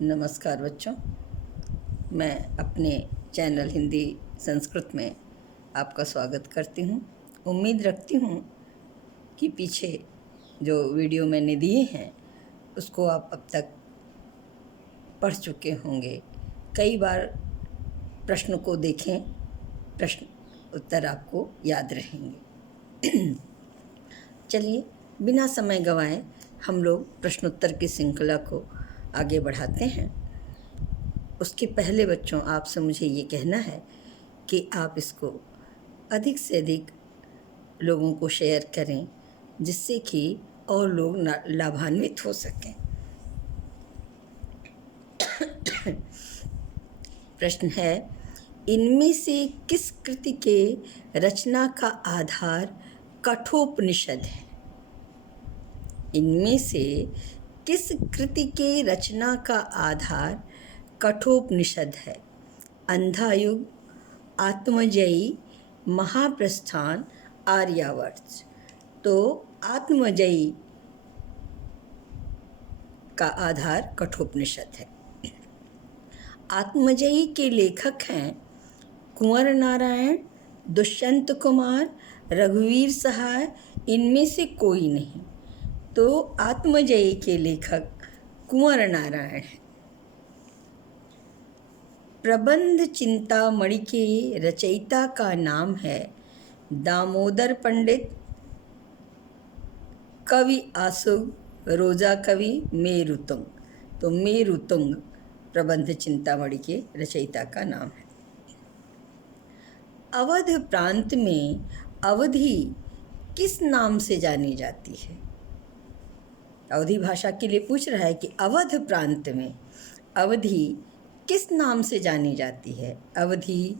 नमस्कार बच्चों, मैं अपने चैनल हिंदी संस्कृत में आपका स्वागत करती हूँ। उम्मीद रखती हूँ कि पीछे जो वीडियो मैंने दिए हैं उसको आप अब तक पढ़ चुके होंगे। कई बार प्रश्न को देखें, प्रश्न उत्तर आपको याद रहेंगे। चलिए बिना समय गंवाए हम लोग प्रश्नोत्तर की श्रृंखला को आगे बढ़ाते हैं। उसके पहले बच्चों आपसे मुझे ये कहना है कि आप इसको अधिक से अधिक लोगों को शेयर करें, जिससे कि और लोग लाभान्वित हो सकें। प्रश्न है, इनमें से किस कृति के रचना का आधार कठोपनिषद है? इनमें से किस कृति के रचना का आधार कठोपनिषद है? अंधायुग, आत्मजयी, महाप्रस्थान, आर्यावर्त। तो आत्मजयी का आधार कठोपनिषद है। आत्मजयी के लेखक हैं कुंवर नारायण, दुष्यंत कुमार, रघुवीर सहाय, इनमें से कोई नहीं। तो आत्मजयी के लेखक कुंवर नारायण हैं। प्रबंध चिंतामणि के रचयिता का नाम है दामोदर पंडित, कवि आसुग, रोजा कवि, मेरुतुंग। तो मेरुतुंग प्रबंध चिंतामणि के रचयिता का नाम है। अवध प्रांत में अवधी किस नाम से जानी जाती है? अवधी भाषा के लिए पूछ रहा है कि अवध प्रांत में अवधी किस नाम से जानी जाती है? अवधी,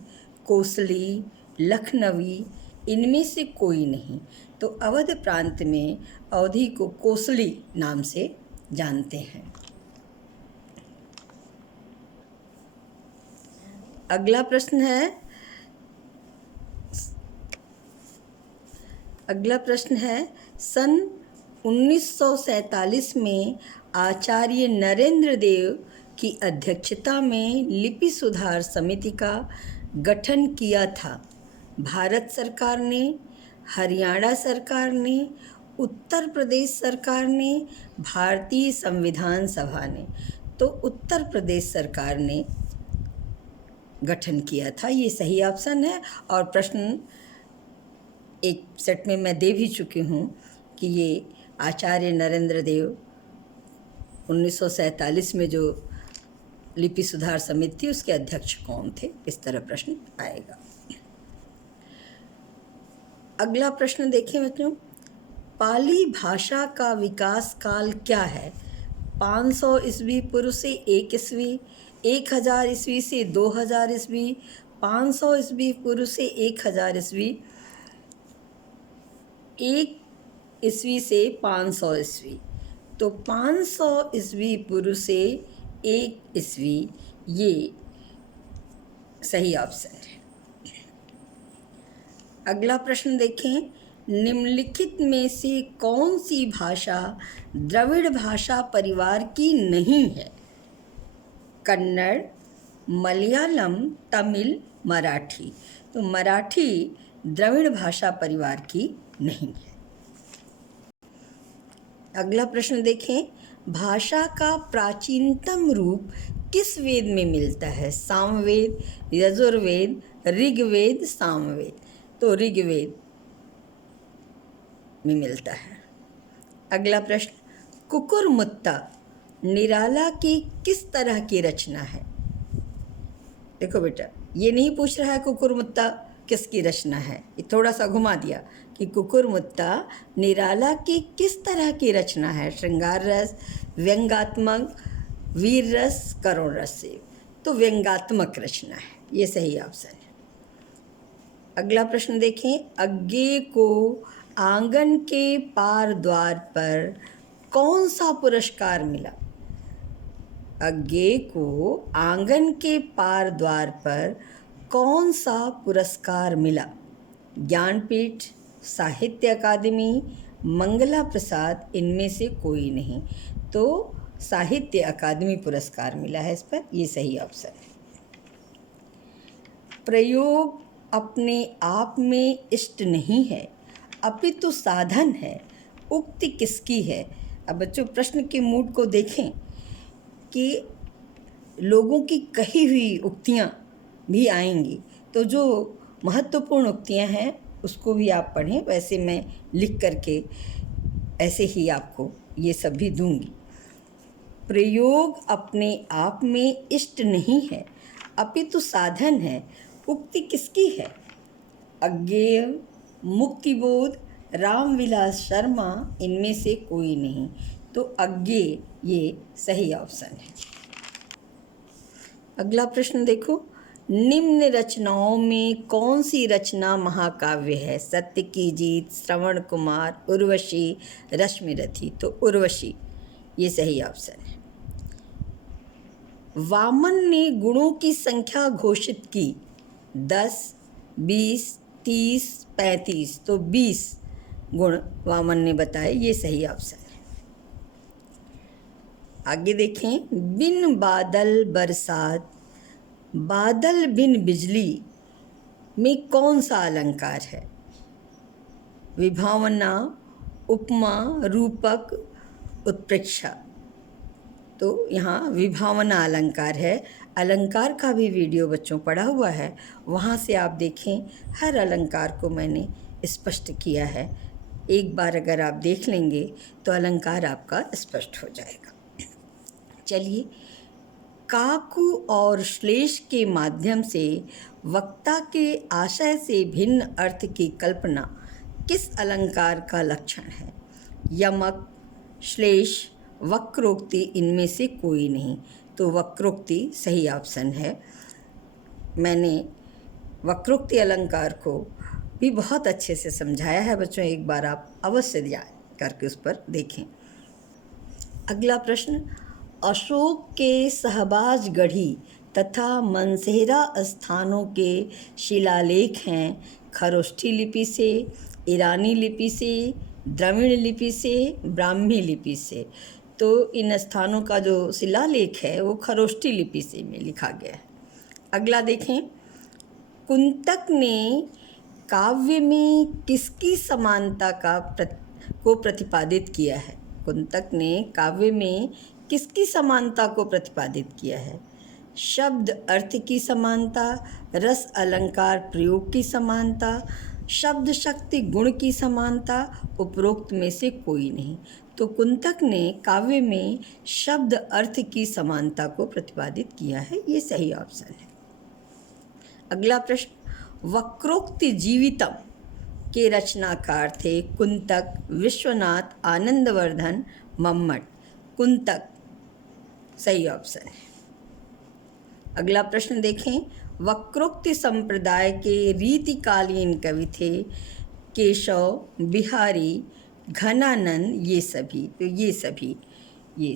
कोसली, लखनवी, इनमें से कोई नहीं। तो अवध प्रांत में अवधी को कोसली नाम से जानते हैं। अगला प्रश्न है सन 1947 में आचार्य नरेंद्र देव की अध्यक्षता में लिपि सुधार समिति का गठन किया था। भारत सरकार ने, हरियाणा सरकार ने, उत्तर प्रदेश सरकार ने, भारतीय संविधान सभा ने। तो उत्तर प्रदेश सरकार ने गठन किया था, ये सही ऑप्शन है। और प्रश्न एक सेट में मैं दे भी चुकी हूँ कि ये आचार्य नरेंद्र देव 1947 में जो लिपि सुधार समिति थी उसके अध्यक्ष कौन थे, इस तरह प्रश्न आएगा। अगला प्रश्न देखें बच्चों, पाली भाषा का विकास काल क्या है? 500 ईस्वी पूर्व से 1 ईस्वी, 1000 ईस्वी से 2000 ईस्वी, 500 ईस्वी पूर्व से 1000 ईस्वी, 1 ईस्वी से 500 ईस्वी। तो 500 ईस्वी पूर्व से 1 ईस्वी ये सही ऑप्शन है। अगला प्रश्न देखें, निम्नलिखित में से कौन सी भाषा द्रविड़ भाषा परिवार की नहीं है? कन्नड़, मलयालम, तमिल, मराठी। तो मराठी द्रविड़ भाषा परिवार की नहीं है। अगला प्रश्न देखें, भाषा का प्राचीनतम रूप किस वेद में मिलता है? सामवेद, यजुर्वेद, ऋग्वेद, सामवेद। तो ऋग्वेद में मिलता है। अगला प्रश्न, कुकुरमुत्ता निराला की किस तरह की रचना है? देखो बेटा, ये नहीं पूछ रहा है कुकुरमुत्ता किसकी रचना है, ये थोड़ा सा घुमा दिया कि कुकुरमुत्ता निराला की किस तरह की रचना है? श्रृंगार रस, व्यंग्यात्मक, वीर रस, करुण रस से। तो व्यंग्यात्मक रचना है, ये सही ऑप्शन है। अगला प्रश्न देखें, अज्ञे को आंगन के पार द्वार पर कौन सा पुरस्कार मिला? अज्ञे को आंगन के पार द्वार पर कौन सा पुरस्कार मिला? ज्ञानपीठ, साहित्य अकादमी, मंगला प्रसाद, इनमें से कोई नहीं। तो साहित्य अकादमी पुरस्कार मिला है इस पर, ये सही ऑप्शन है। प्रयोग अपने आप में इष्ट नहीं है, अपितु साधन है, उक्ति किसकी है। अब बच्चों प्रश्न के मूड को देखें कि लोगों की कही हुई उक्तियाँ भी आएंगी, तो जो महत्वपूर्ण उक्तियाँ हैं उसको भी आप पढ़ें। वैसे मैं लिख करके ऐसे ही आपको ये सब भी दूंगी। प्रयोग अपने आप में इष्ट नहीं है, अपितु साधन है, उक्ति किसकी है। अज्ञेय, मुक्तिबोध, रामविलास शर्मा, इनमें से कोई नहीं। तो अज्ञेय ये सही ऑप्शन है। अगला प्रश्न देखो, निम्न रचनाओं में कौन सी रचना महाकाव्य है। सत्य की जीत, श्रवण कुमार, उर्वशी, रश्मिरथी। तो उर्वशी ये सही ऑप्शन है। वामन ने गुणों की संख्या घोषित की 10, 20, 30, 35। तो 20 गुण वामन ने बताए, ये सही ऑप्शन है। आगे देखें, बिन बादल बरसात, बादल बिन बिजली में कौन सा अलंकार है। विभावना, उपमा, रूपक, उत्प्रेक्षा। तो यहाँ विभावना अलंकार है। अलंकार का भी वीडियो बच्चों पढ़ा हुआ है, वहाँ से आप देखें, हर अलंकार को मैंने स्पष्ट किया है। एक बार अगर आप देख लेंगे तो अलंकार आपका स्पष्ट हो जाएगा। चलिए, काकु और श्लेष के माध्यम से वक्ता के आशय से भिन्न अर्थ की कल्पना किस अलंकार का लक्षण है। यमक, श्लेष, वक्रोक्ति, इनमें से कोई नहीं। तो वक्रोक्ति सही ऑप्शन है। मैंने वक्रोक्ति अलंकार को भी बहुत अच्छे से समझाया है बच्चों, एक बार आप अवश्य ध्यान करके उस पर देखें। अगला प्रश्न, अशोक के सहबाज गढ़ी तथा मनसेरा स्थानों के शिलालेख हैं खरोष्ठी लिपि से, ईरानी लिपि से, द्रविड़ लिपि से, ब्राह्मी लिपि से। तो इन स्थानों का जो शिलालेख है वो खरोष्ठी लिपि से में लिखा गया है। अगला देखें, कुंतक ने काव्य में किसकी समानता को प्रतिपादित किया है। कुंतक ने काव्य में किसकी समानता को प्रतिपादित किया है। शब्द अर्थ की समानता, रस अलंकार प्रयोग की समानता, शब्द शक्ति गुण की समानता, उपरोक्त में से कोई नहीं। तो कुंतक ने काव्य में शब्द अर्थ की समानता को प्रतिपादित किया है, ये सही ऑप्शन है। अगला प्रश्न, वक्रोक्ति जीवितम के रचनाकार थे कुंतक, विश्वनाथ, आनंदवर्धन, मम्मट। कुंतक सही ऑप्शन है। अगला प्रश्न देखें, वक्रोक्ति संप्रदाय के रीतिकालीन कवि थे केशव, बिहारी, घनानंद, ये सभी। तो ये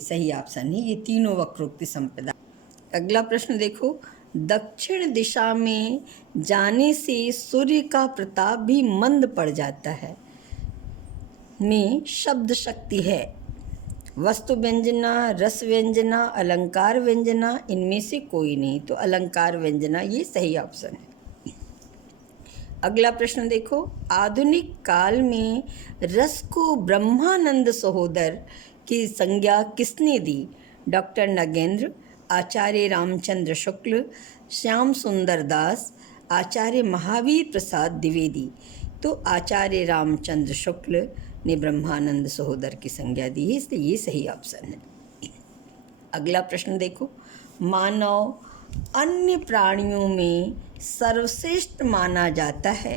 सही ऑप्शन है, ये तीनों वक्रोक्ति संप्रदाय। अगला प्रश्न देखो, दक्षिण दिशा में जाने से सूर्य का प्रताप भी मंद पड़ जाता है में शब्द शक्ति है। वस्तु व्यंजना, रस व्यंजना, अलंकार व्यंजना, इनमें से कोई नहीं। तो अलंकार व्यंजना ये सही ऑप्शन है। अगला प्रश्न देखो, आधुनिक काल में रस को ब्रह्मानंद सहोदर की संज्ञा किसने दी। डॉक्टर नगेंद्र, आचार्य रामचंद्र शुक्ल, श्याम सुंदर दास, आचार्य महावीर प्रसाद द्विवेदी। तो आचार्य रामचंद्र शुक्ल ने ब्रह्मानंद सहोदर की संज्ञा दी है, इसलिए ये सही ऑप्शन है। अगला प्रश्न देखो, मानव अन्य प्राणियों में सर्वश्रेष्ठ माना जाता है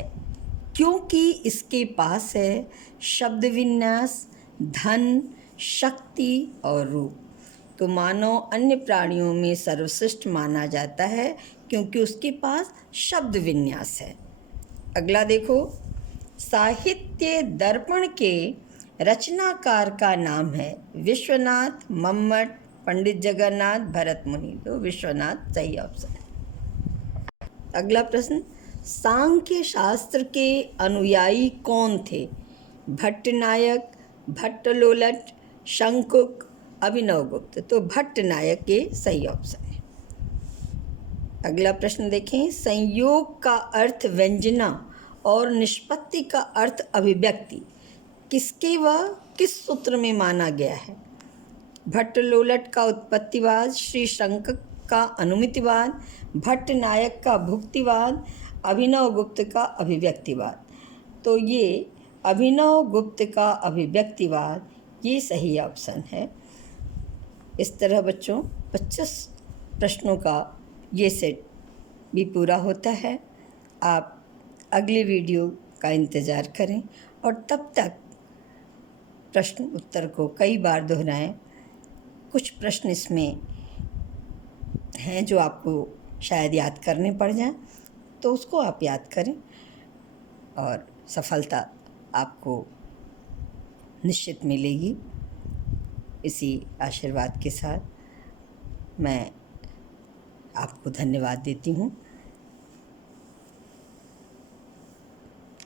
क्योंकि इसके पास है शब्द विन्यास, धन, शक्ति और रूप। तो मानव अन्य प्राणियों में सर्वश्रेष्ठ माना जाता है क्योंकि उसके पास शब्द विन्यास है। अगला देखो, साहित्य दर्पण के रचनाकार का नाम है विश्वनाथ, मम्मट, पंडित जगन्नाथ, भरत मुनि। तो विश्वनाथ सही ऑप्शन है। अगला प्रश्न, सांख्य शास्त्र के अनुयायी कौन थे। भट्टनायक, भट्टलोलट, शंकुक, अभिनवगुप्त, तो भट्ट नायक ये सही ऑप्शन है। अगला प्रश्न देखें, संयोग का अर्थ व्यंजना और निष्पत्ति का अर्थ अभिव्यक्ति किसके व किस सूत्र में माना गया है? भट्ट लोलट का उत्पत्तिवाद, श्री शंकर का अनुमितिवाद, भट्ट नायक का भुक्तिवाद, अभिनव गुप्त का अभिव्यक्तिवाद। तो ये अभिनव गुप्त का अभिव्यक्तिवाद ये सही ऑप्शन है। इस तरह बच्चों 25 प्रश्नों का ये सेट भी पूरा होता है। आप अगले वीडियो का इंतज़ार करें और तब तक प्रश्न उत्तर को कई बार दोहराएं। कुछ प्रश्न इसमें हैं जो आपको शायद याद करने पड़ जाएं, तो उसको आप याद करें और सफलता आपको निश्चित मिलेगी। इसी आशीर्वाद के साथ मैं आपको धन्यवाद देती हूँ।